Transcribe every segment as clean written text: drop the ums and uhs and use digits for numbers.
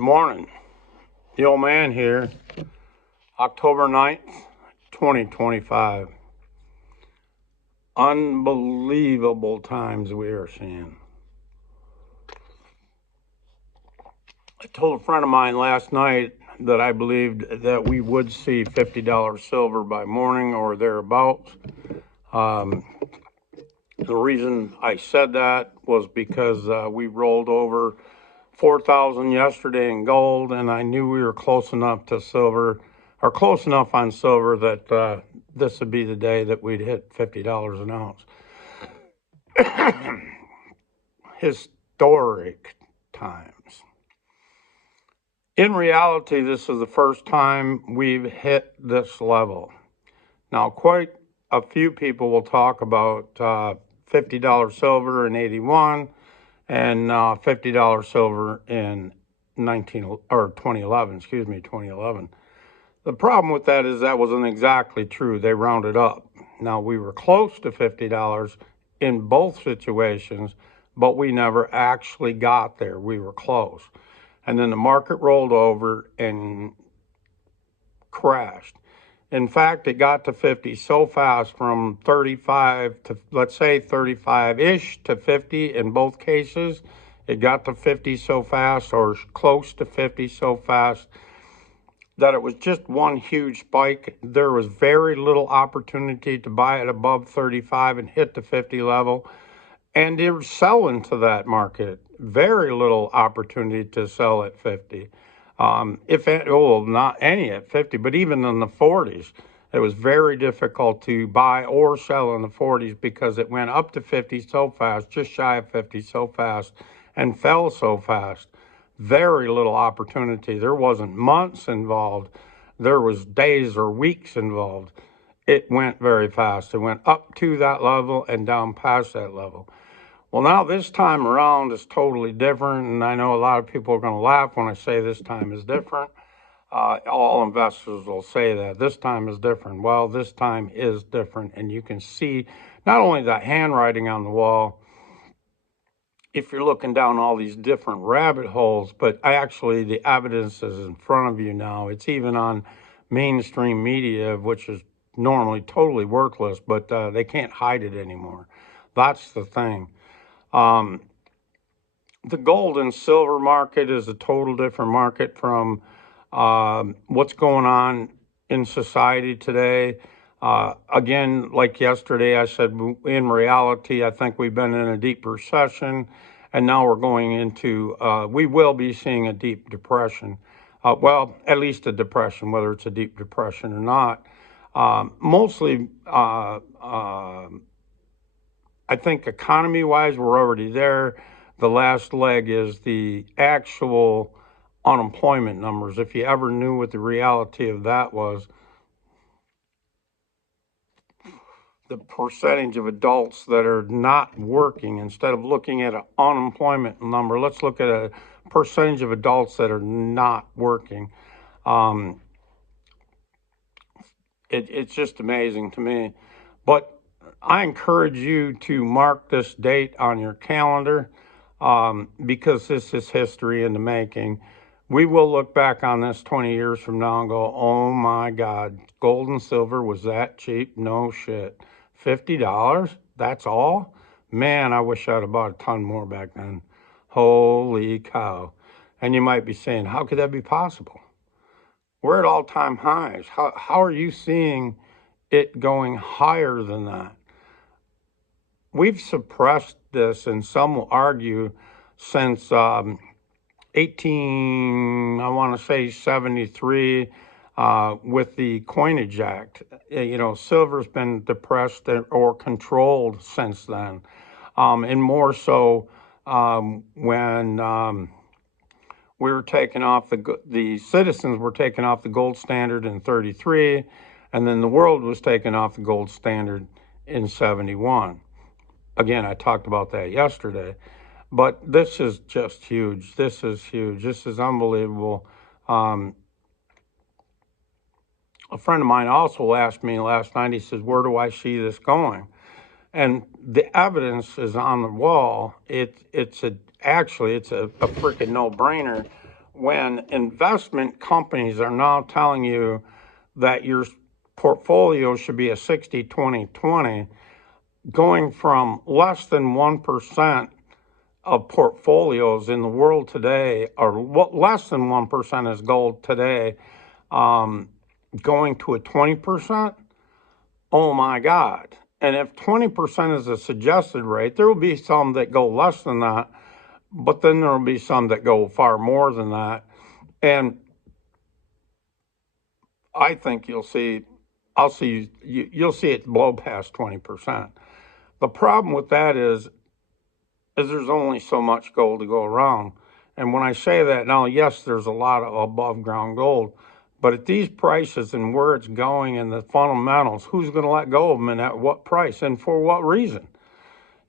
Morning. The old man here, October 9th, 2025. Unbelievable times we are seeing. I told a friend of mine last night that I believed that we would see $50 silver by morning or thereabouts. The reason I said that was because we rolled over 4,000 yesterday in gold, and I knew we were close enough to silver, or close enough on silver, that this would be the day that we'd hit $50 an ounce. Historic times. In reality, this is the first time we've hit this level. Now, quite a few people will talk about $50 silver in 81 and $50 silver in 2011. The problem with that is that wasn't exactly true. They rounded up. Now, we were close to $50 in both situations, but we never actually got there. We were close. And then the market rolled over and crashed. In fact, it got to 50 so fast, from 35 to, let's say, 35-ish to 50 in both cases. It got to 50 so fast, or close to 50 so fast, that it was just one huge spike. There was very little opportunity to buy it above 35 and hit the 50 level. And they were selling to that market. Very little opportunity to sell at 50. Not any at 50, but even in the 40s, it was very difficult to buy or sell in the 40s because it went up to 50 so fast, just shy of 50 so fast, and fell so fast. Very little opportunity. There wasn't months involved. There was days or weeks involved. It went very fast. It went up to that level and down past that level. Well, now this time around is totally different, and I know a lot of people are going to laugh when I say this time is different. All investors will say that this time is different. Well, this time is different, and you can see not only the handwriting on the wall, if you're looking down all these different rabbit holes, but actually the evidence is in front of you now. It's even on mainstream media, which is normally totally worthless, but they can't hide it anymore. That's the thing. The gold and silver market is a total different market from what's going on in society today. Again, like yesterday, I said, in reality, I think we've been in a deep recession, and now we're going into, we will be seeing a deep depression. Well, at least a depression, whether it's a deep depression or not. Mostly, I think economy-wise, we're already there. The last leg is the actual unemployment numbers. If you ever knew what the reality of that was, the percentage of adults that are not working, instead of looking at an unemployment number, let's look at a percentage of adults that are not working. It's just amazing to me. But I encourage you to mark this date on your calendar because this is history in the making. We will look back on this 20 years from now and go, oh my God, gold and silver was that cheap? No shit. $50? That's all? Man, I wish I'd have bought a ton more back then. Holy cow. And you might be saying, how could that be possible? We're at all-time highs. How are you seeing it going higher than that? We've suppressed this, and some will argue, since 73, with the Coinage Act. Silver's been depressed or controlled since then, and more so when we were taking off the citizens were taken off the gold standard in 33, and then the world was taken off the gold standard in 71. Again, I talked about that yesterday, but this is just huge. This is huge. This is unbelievable. A friend of mine also asked me last night, he says, where do I see this going? And the evidence is on the wall. It's a freaking no-brainer. when investment companies are now telling you that your portfolio should be a 60-20-20, going from less than 1% of portfolios in the world today, or what less than 1% is gold today, going to a 20%, oh my God. And if 20% is a suggested rate, there will be some that go less than that, but then there will be some that go far more than that. And I think you'll see it blow past 20%. The problem with that is there's only so much gold to go around. And when I say that now, yes, there's a lot of above ground gold, but at these prices and where it's going and the fundamentals, who's going to let go of them and at what price and for what reason?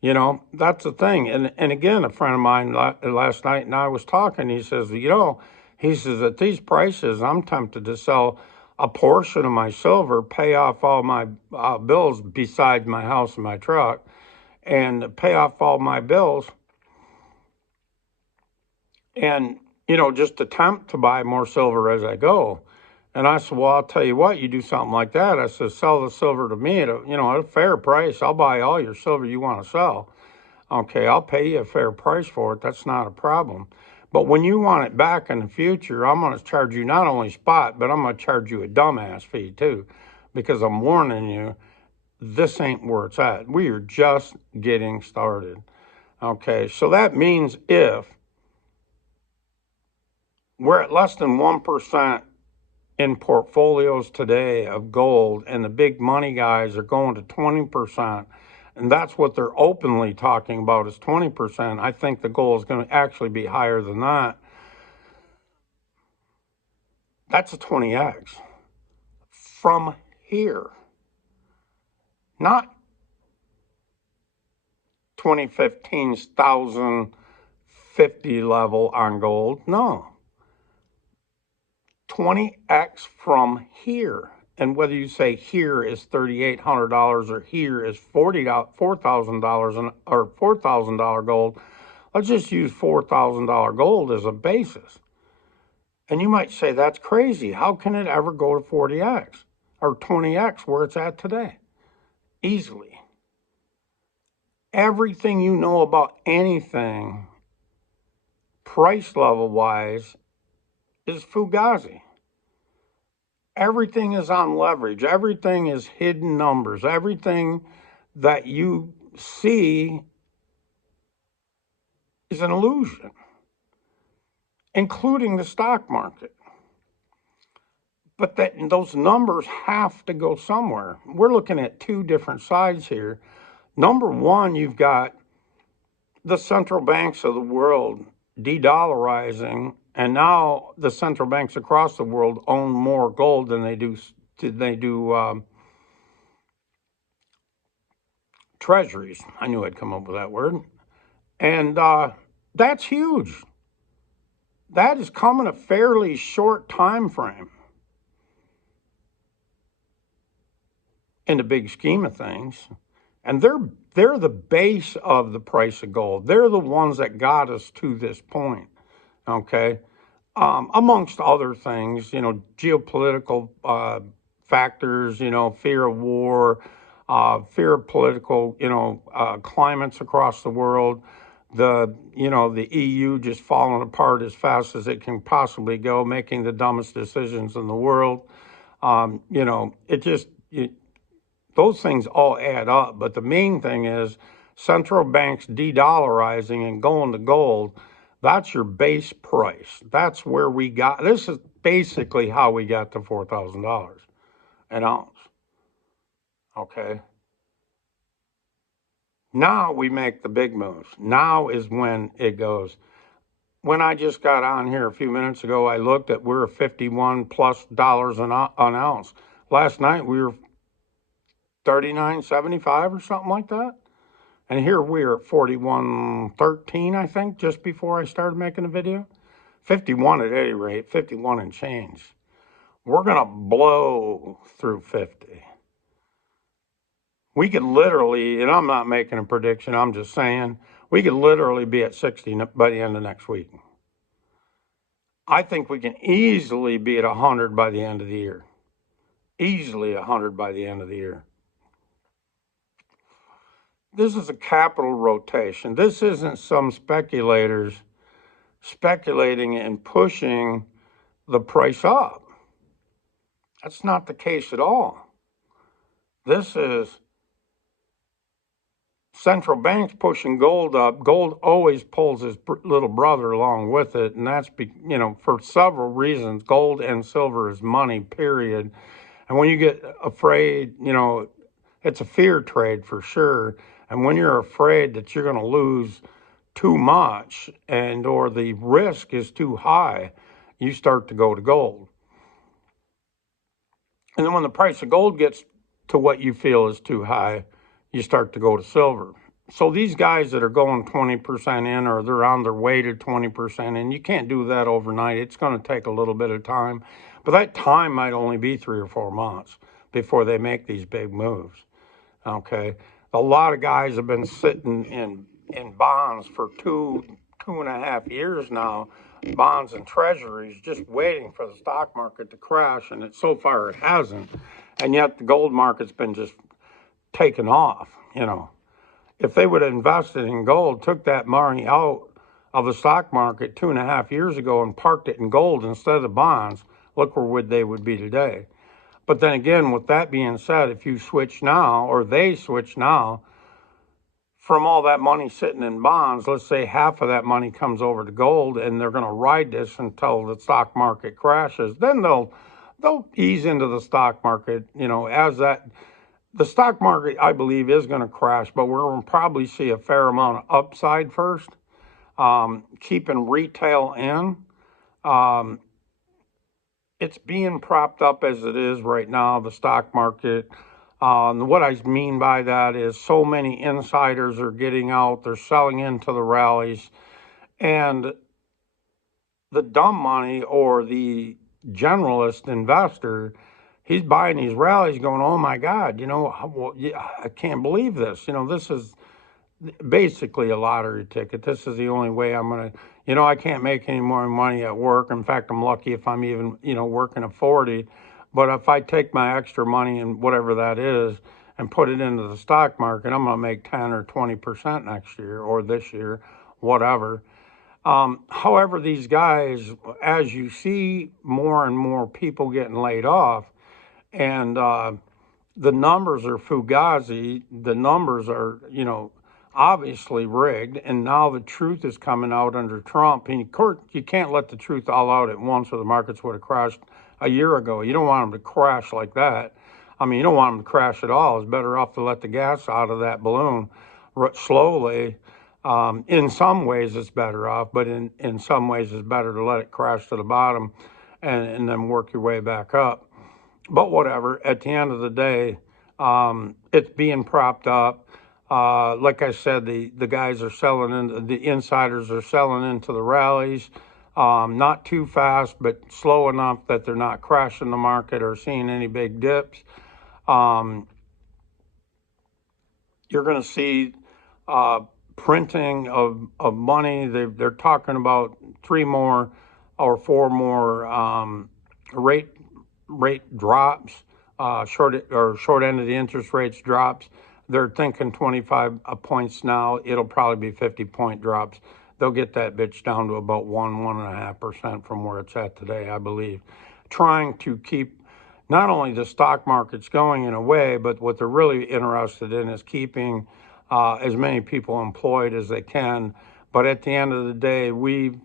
You know, that's the thing. And again, a friend of mine last night and I was talking, he says, at these prices, I'm tempted to sell a portion of my silver, pay off all my bills besides my house and my truck, and pay off all my bills and, just attempt to buy more silver as I go. And I said, well, I'll tell you what, you do something like that. I said, sell the silver to me at a fair price. I'll buy all your silver you want to sell. Okay, I'll pay you a fair price for it. That's not a problem. But when you want it back in the future, I'm going to charge you not only spot, but I'm going to charge you a dumbass fee too, because I'm warning you, this ain't where it's at. We are just getting started. Okay, so that means if we're at less than 1% in portfolios today of gold, and the big money guys are going to 20%, and that's what they're openly talking about is 20%. I think the goal is going to actually be higher than that. That's a 20x from here, not 2015's 1,050 level on gold. No. 20x from here. And whether you say here is $3,800 or here is $4,000 or $4,000 gold, let's just use $4,000 gold as a basis. And you might say, that's crazy. How can it ever go to 40x or 20x where it's at today? Easily. Everything you know about anything, price level wise, is fugazi. Everything is on leverage. Everything is hidden numbers. Everything that you see is an illusion, including the stock market. But those numbers have to go somewhere. We're looking at two different sides here. Number one, you've got the central banks of the world de-dollarizing, and now the central banks across the world own more gold than they do treasuries. I knew I'd come up with that word. And that's huge. That is coming a fairly short time frame in the big scheme of things. And they're the base of the price of gold. They're the ones that got us to this point, okay? Amongst other things, geopolitical factors, fear of war, fear of political, climates across the world, the EU just falling apart as fast as it can possibly go, making the dumbest decisions in the world. Those things all add up. But the main thing is central banks de-dollarizing and going to gold. That's your base price. That's where we got. This is basically how we got to $4,000 an ounce. Okay. Now we make the big moves. Now is when it goes. When I just got on here a few minutes ago, I looked at we're $51+ an ounce. Last night we were $39.75 or something like that. And here we're at $41.13, I think, just before I started making the video. 51 at any rate, 51 and change. We're going to blow through 50. We could literally, and I'm not making a prediction, I'm just saying, we could literally be at 60 by the end of next week. I think we can easily be at 100 by the end of the year. Easily 100 by the end of the year. This is a capital rotation. This isn't some speculators speculating and pushing the price up. That's not the case at all. This is central banks pushing gold up. Gold always pulls his little brother along with it, and that's, for several reasons. Gold and silver is money, period. And when you get afraid, it's a fear trade for sure. And when you're afraid that you're going to lose too much or the risk is too high, you start to go to gold. And then when the price of gold gets to what you feel is too high, you start to go to silver. So these guys that are going 20% in, or they're on their way to 20% in, you can't do that overnight. It's going to take a little bit of time. But that time might only be 3 or 4 months before they make these big moves. Okay? A lot of guys have been sitting in bonds for 2.5 years now, bonds and treasuries, just waiting for the stock market to crash, and so far it hasn't. And yet the gold market's been just taken off. If they would have invested in gold, took that money out of the stock market 2.5 years ago and parked it in gold instead of bonds, look where they would be today. But then again, with that being said, if you switch now, or they switch now, from all that money sitting in bonds, let's say half of that money comes over to gold, and they're going to ride this until the stock market crashes, then they'll ease into the stock market, as that. The stock market, I believe, is going to crash, but we're going to probably see a fair amount of upside first, keeping retail in. It's being propped up as it is right now, the stock market. What I mean by that is so many insiders are getting out, they're selling into the rallies, and the dumb money or the generalist investor, he's buying these rallies going, oh my God, I can't believe this. This is basically a lottery ticket. This is the only way I'm going to, I can't make any more money at work. In fact, I'm lucky if I'm even, working at 40. But if I take my extra money and whatever that is and put it into the stock market, I'm going to make 10 or 20% next year or this year, whatever. However, these guys, as you see more and more people getting laid off, and the numbers are fugazi, the numbers are, obviously rigged, and now the truth is coming out under Trump. And of course, you can't let the truth all out at once or the markets would have crashed a year ago. You don't want them to crash like that. I mean, you don't want them to crash at all. It's better off to let the gas out of that balloon slowly. In some ways, it's better off, but in some ways, it's better to let it crash to the bottom and then work your way back up. But whatever, at the end of the day, it's being propped up. Like I said, the guys are selling the insiders are selling into the rallies, not too fast, but slow enough that they're not crashing the market or seeing any big dips. You're going to see printing of money. They're talking about 3 more or 4 more rate drops, short end of the interest rates drops. They're thinking 25 points now. It'll probably be 50-point drops. They'll get that bitch down to about 1.5% from where it's at today, I believe. Trying to keep not only the stock markets going in a way, but what they're really interested in is keeping as many people employed as they can. But at the end of the day, we've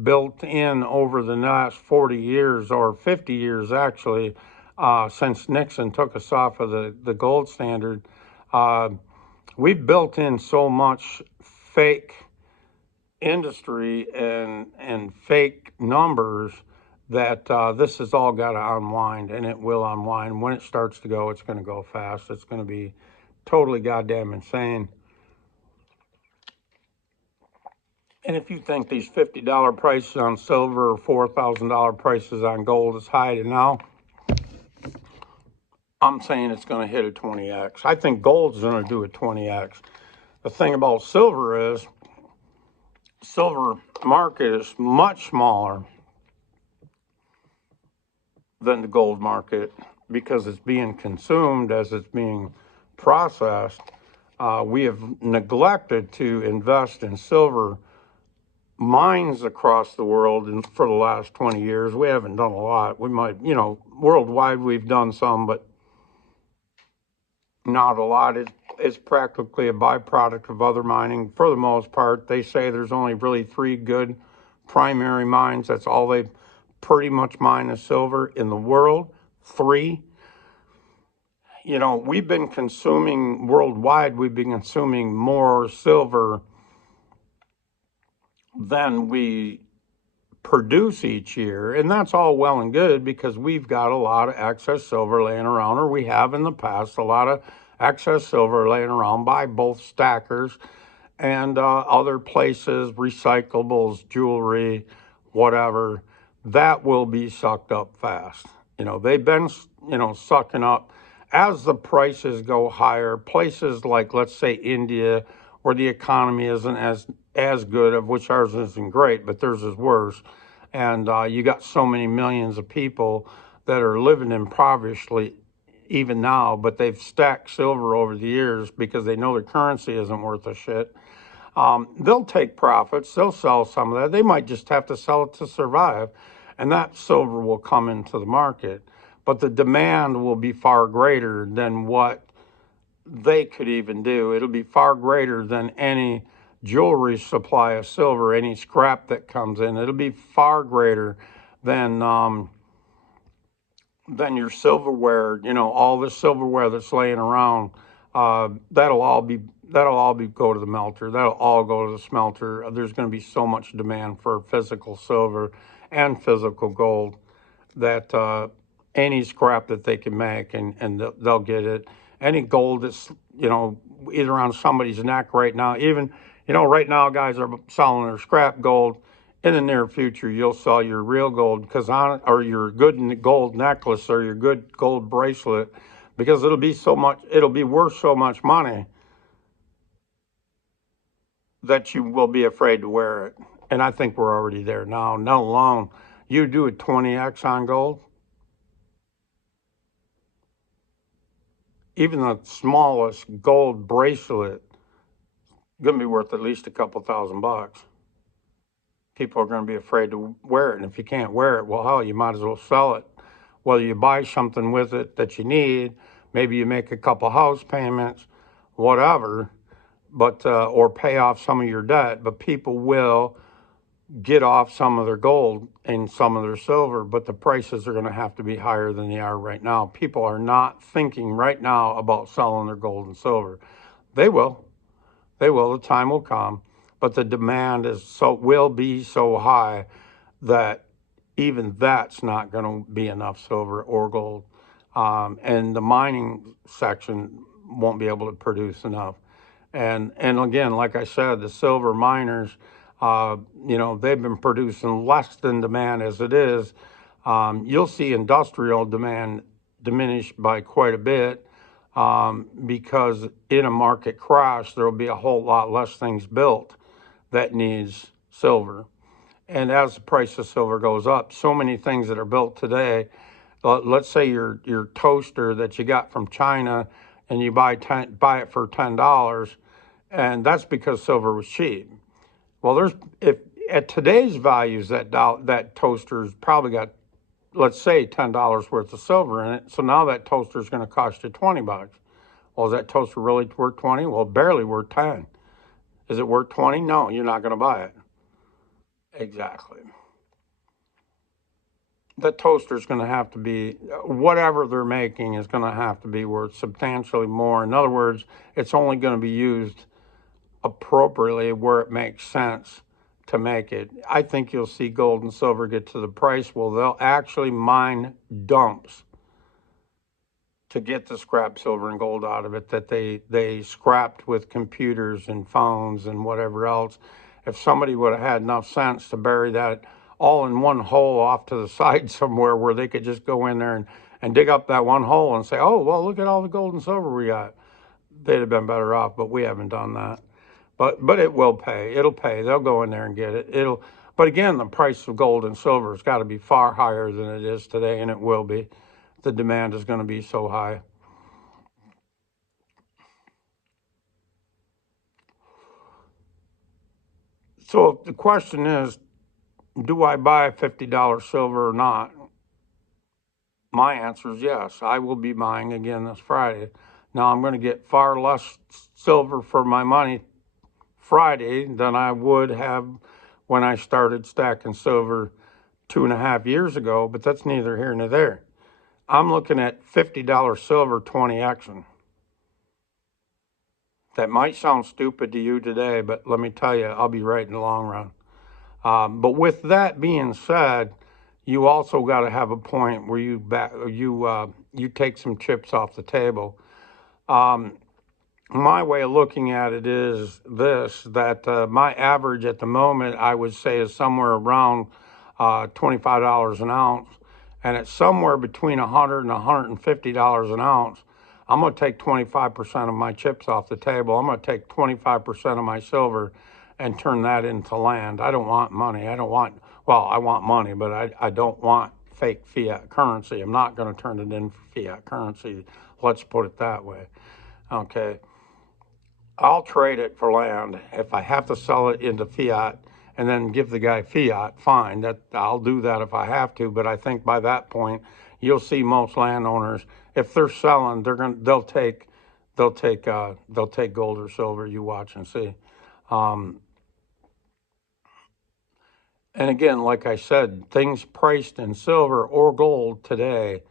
built in over the last 40 years, or 50 years actually, since Nixon took us off of the gold standard, we've built in so much fake industry and fake numbers that this has all got to unwind, and it will unwind. When it starts to go, it's going to go fast. It's going to be totally goddamn insane. And if you think these $50 prices on silver or $4,000 prices on gold is high to now, I'm saying it's going to hit a 20x. I think gold's going to do a 20x. The thing about silver is, silver market is much smaller than the gold market because it's being consumed as it's being processed. We have neglected to invest in silver mines across the world, and for the last 20 years, we haven't done a lot. We might, worldwide we've done some, but not a lot. It's practically a byproduct of other mining for the most part. They say there's only really three good primary mines. That's all they pretty much mine is silver in the world. Three. We've been consuming worldwide, we've been consuming more silver than we produce each year. And that's all well and good because we've got a lot of excess silver laying around, or we have in the past a lot of excess silver laying around by both stackers and other places, recyclables, jewelry, whatever. That will be sucked up fast. They've been, sucking up as the prices go higher. Places like, let's say, India, where the economy isn't as good, of which ours isn't great, but theirs is worse. And you got so many millions of people that are living impoverishedly even now, but they've stacked silver over the years because they know the currency isn't worth a shit. They'll take profits. They'll sell some of that. They might just have to sell it to survive, and that silver will come into the market. But the demand will be far greater than what they could even do. It'll be far greater than any jewelry supply of silver, any scrap that comes in. It'll be far greater than your silverware. All the silverware that's laying around. That'll all be go to the melter. That'll all go to the smelter. There's going to be so much demand for physical silver and physical gold that any scrap that they can make, and they'll get it. Any gold that's either on somebody's neck right now, even right now guys are selling their scrap gold. In the near future, you'll sell your real gold because or your good gold necklace or your good gold bracelet, because it'll be worth so much money that you will be afraid to wear it. And I think we're already there now. Not alone, you do a 20x on gold, even the smallest gold bracelet going to be worth at least a couple $1,000. People are going to be afraid to wear it. And if you can't wear it, well, hell, you might as well sell it. Whether you buy something with it that you need, maybe you make a couple house payments, whatever, but or pay off some of your debt. But people will get off some of their gold and some of their silver, but the prices are going to have to be higher than they are right now. People are not thinking right now about selling their gold and silver. They will. The time will come, but the demand will be so high that even that's not going to be enough silver or gold, and the mining section won't be able to produce enough. And again, like I said, the silver miners, they've been producing less than demand as it is. You'll see industrial demand diminish by quite a bit. Because in a market crash, there will be a whole lot less things built that needs silver. And as the price of silver goes up, so many things that are built today, let's say your toaster that you got from China and you buy it for $10, and that's because silver was cheap. Well, if at today's values, that toaster's probably got, let's say, $10 worth of silver in it. So now that toaster is going to cost you $20. Well, is that toaster really worth 20? Well, barely worth 10. Is it worth 20? No, you're not going to buy it. Exactly. The toaster is going to have to be, whatever they're making is going to have to be worth substantially more. In other words, it's only going to be used appropriately where it makes sense to make it. I think you'll see gold and silver get to the price where they'll actually mine dumps to get the scrap silver and gold out of it that they scrapped with computers and phones and whatever else. If somebody would have had enough sense to bury that all in one hole off to the side somewhere where they could just go in there and dig up that one hole and say, oh, well, look at all the gold and silver we got, they'd have been better off, but we haven't done that. But it will pay. It'll pay. They'll go in there and get it. But again, the price of gold and silver has got to be far higher than it is today, and it will be. The demand is going to be so high. So the question is, do I buy $50 silver or not? My answer is yes. I will be buying again this Friday. Now I'm going to get far less silver for my money Friday than I would have when I started stacking silver 2.5 years ago, but that's neither here nor there. I'm looking at $50 silver 20 action. That might sound stupid to you today, but let me tell you, I'll be right in the long run. But with that being said, you also got to have a point where you take some chips off the table. My way of looking at it is this: that my average at the moment, I would say, is somewhere around $25 an ounce, and it's somewhere between $100 and $150 an ounce. I'm going to take 25% of my chips off the table. I'm going to take 25% of my silver and turn that into land. I don't want money. I want money, but I don't want fake fiat currency. I'm not going to turn it into fiat currency. Let's put it that way. Okay. I'll trade it for land. If I have to sell it into fiat and then give the guy fiat, fine. That I'll do that if I have to. But I think by that point, you'll see most landowners, if they're selling, they'll take gold or silver. You watch and see. Um, and again, like I said, things priced in silver or gold today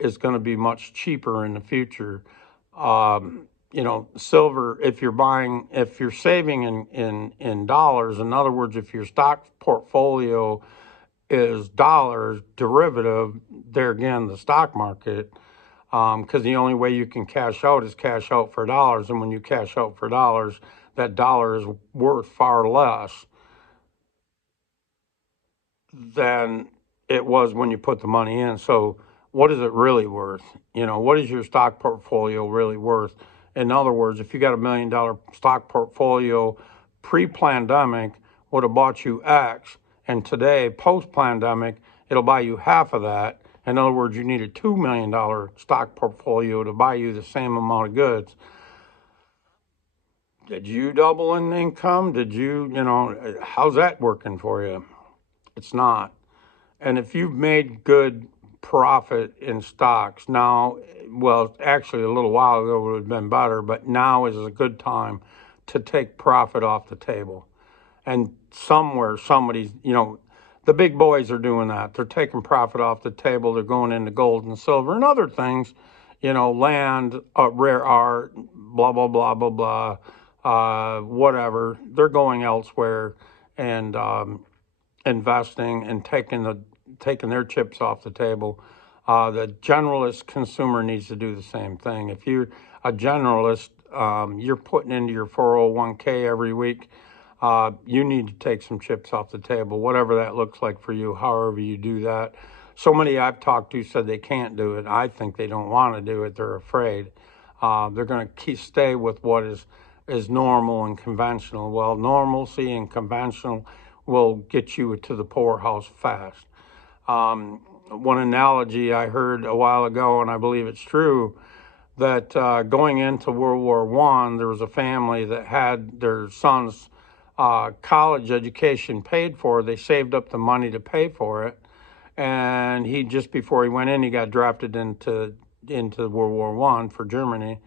is going to be much cheaper in the future. Silver, if you're saving in dollars, in other words, if your stock portfolio is dollars derivative, there again, the stock market, because the only way you can cash out is cash out for dollars. And when you cash out for dollars, that dollar is worth far less than it was when you put the money in. So what is it really worth? What is your stock portfolio really worth? In other words, if you got $1 million stock portfolio pre-pandemic would have bought you X, and today post-pandemic it'll buy you half of that. In other words, you need a $2 million stock portfolio to buy you the same amount of goods. Did you double in income? How's that working for you? It's not. And if you've made good profit in stocks now, well, actually a little while ago would have been better, but now is a good time to take profit off the table. And somewhere somebody's, the big boys are doing that. They're taking profit off the table. They're going into gold and silver and other things, land, rare art, blah, blah, blah, blah, blah, whatever. They're going elsewhere and investing and taking their chips off the table. The generalist consumer needs to do the same thing. If you're a generalist, you're putting into your 401k every week. You need to take some chips off the table, whatever that looks like for you, however you do that. So many I've talked to said they can't do it. I think they don't want to do it. They're afraid. They're going to stay with what is normal and conventional. Well, normalcy and conventional will get you to the poorhouse fast. One analogy I heard a while ago, and I believe it's true, that going into World War I, there was a family that had their son's college education paid for. They saved up the money to pay for it, and just before he went in, he got drafted into World War I for Germany,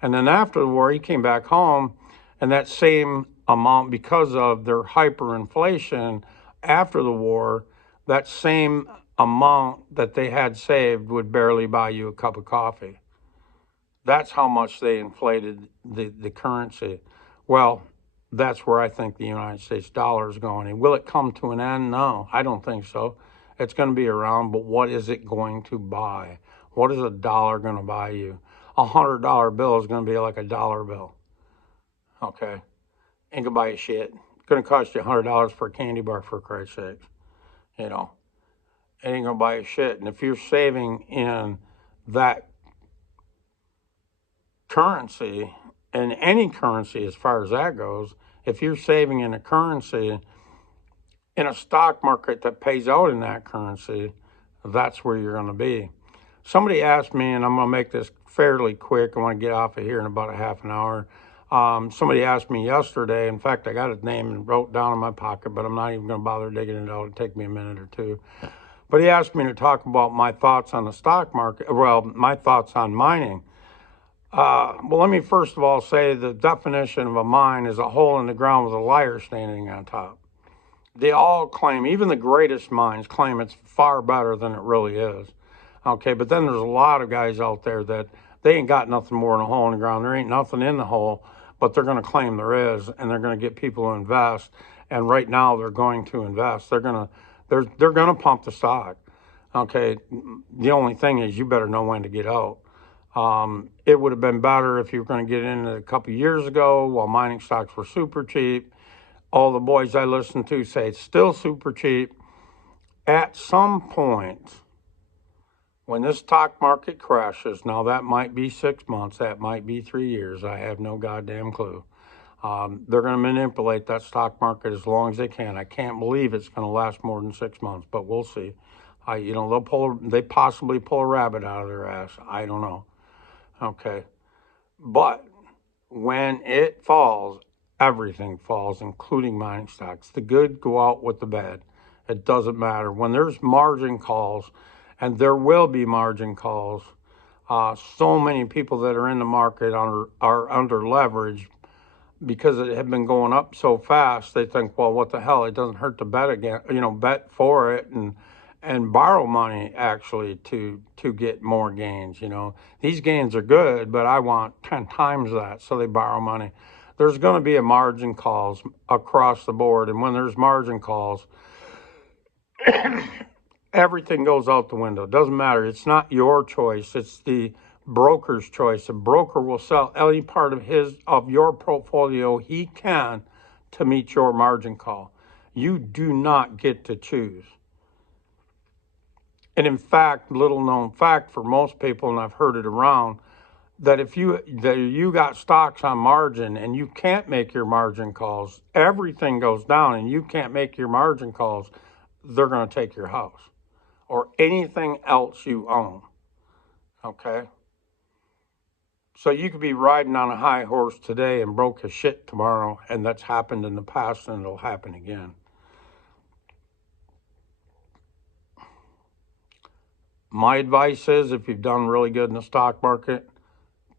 and then after the war, he came back home, and that same amount, because of their hyperinflation after the war, that same amount that they had saved would barely buy you a cup of coffee. That's how much they inflated the currency. Well, that's where I think the United States dollar is going. And will it come to an end? No, I don't think so. It's going to be around, but what is it going to buy? What is a dollar going to buy you? $100 bill is going to be like a dollar bill. Okay? Ain't going to buy you shit. It's going to cost you $100 for a candy bar, for Christ's sake. It ain't going to buy you shit. And if you're saving in that currency, and any currency as far as that goes, if you're saving in a currency in a stock market that pays out in that currency, that's where you're going to be. Somebody asked me, and I'm going to make this fairly quick. I want to get off of here in about a half an hour. Somebody asked me yesterday. In fact, I got his name and wrote down in my pocket, but I'm not even going to bother digging it out. It'll take me a minute or two. But he asked me to talk about my thoughts on the stock market. Well, my thoughts on mining. Well, let me first of all say the definition of a mine is a hole in the ground with a liar standing on top. They all claim, even the greatest minds claim it's far better than it really is. Okay, but then there's a lot of guys out there that they ain't got nothing more than a hole in the ground. There ain't nothing in the hole, but they're going to claim there is, and they're going to get people to invest. And right now they're going to invest. They're going to pump the stock. Okay, the only thing is you better know when to get out. It would have been better if you were going to get in a couple of years ago while mining stocks were super cheap. All the boys I listen to say it's still super cheap. At some point, when this stock market crashes, now that might be 6 months, that might be 3 years, I have no goddamn clue. They're going to manipulate that stock market as long as they can. I can't believe it's going to last more than 6 months, but we'll see. They possibly pull a rabbit out of their ass. I don't know. Okay. But when it falls, everything falls, including mining stocks. The good go out with the bad. It doesn't matter. When there's margin calls, and there will be margin calls, so many people that are in the market are under leverage because it had been going up so fast. They think, well, what the hell? It doesn't hurt to bet again, bet for it and borrow money actually to get more gains. These gains are good, but I want 10 times that, so they borrow money. There's going to be a margin calls across the board, and when there's margin calls, everything goes out the window. It doesn't matter. It's not your choice. It's the broker's choice. A broker will sell any part of your portfolio he can to meet your margin call. You do not get to choose. And in fact, little known fact for most people, and I've heard it around, that if you got stocks on margin and you can't make your margin calls, everything goes down and you can't make your margin calls, they're going to take your house or anything else you own. Okay? So you could be riding on a high horse today and broke as shit tomorrow, and that's happened in the past and it'll happen again. My advice is, if you've done really good in the stock market,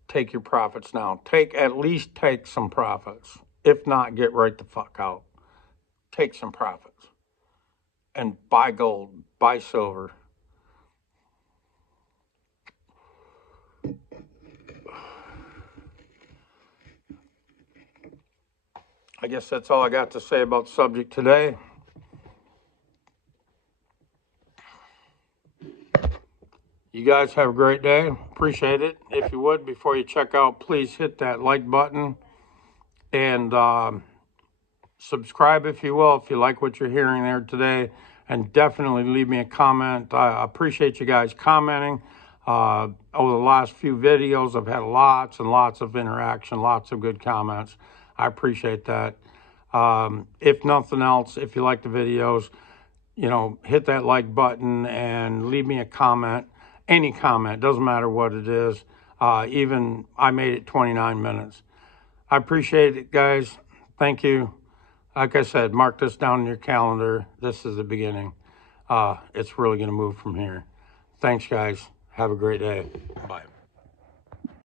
take your profits now. At least take some profits. If not, get right the fuck out. Take some profits. And buy gold, buy silver. I guess that's all I got to say about the subject today. You guys have a great day. Appreciate it. If you would, before you check out, please hit that like button and subscribe if you will, if you like what you're hearing there today. And definitely leave me a comment. I appreciate you guys commenting. Over the last few videos, I've had lots and lots of interaction, lots of good comments. I appreciate that. If nothing else, if you like the videos, hit that like button and leave me a comment. Any comment, doesn't matter what it is. Even I made it 29 minutes. I appreciate it, guys. Thank you. Like I said, mark this down in your calendar. This is the beginning. It's really going to move from here. Thanks, guys. Have a great day.